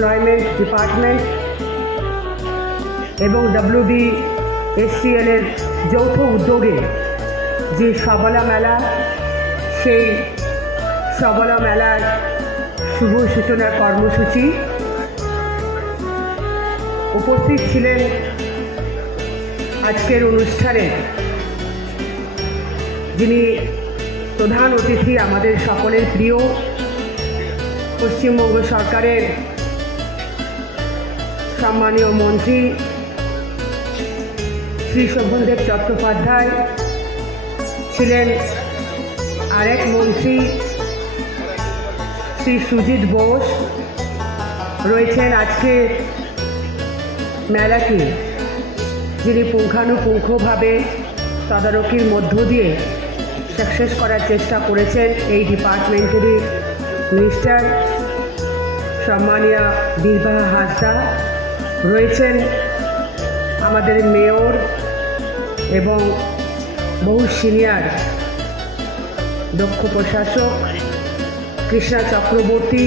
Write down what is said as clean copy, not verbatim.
Employment department এবং WBSCL এর যৌথ উদ্যোগে যে সবলা মেলা, সেই সবলা মেলার শুভ সূচনার কর্মসূচি। উপস্থিত ছিলেন আজকের অনুষ্ঠানে যিনি প্রধান অতিথি, আমাদের সকলের প্রিয় পশ্চিমবঙ্গ সরকারের সম্মানীয় মন্ত্রী শ্রী শোভনদেব চট্টোপাধ্যায়, ছিলেন আরেক মন্ত্রী শ্রী সুজিত বোস, রয়েছেন আজকে মেলাকে যিনি পুঙ্খানুপুঙ্খভাবে তদারকির মধ্য দিয়ে সাকসেস করার চেষ্টা করেছেন এই ডিপার্টমেন্টেরই মিনিস্টার সম্মানীয় বীরবাহা হাঁসদা, রয়েছেন আমাদের মেয়র এবং বহু সিনিয়র দক্ষ প্রশাসক কৃষ্ণা চক্রবর্তী,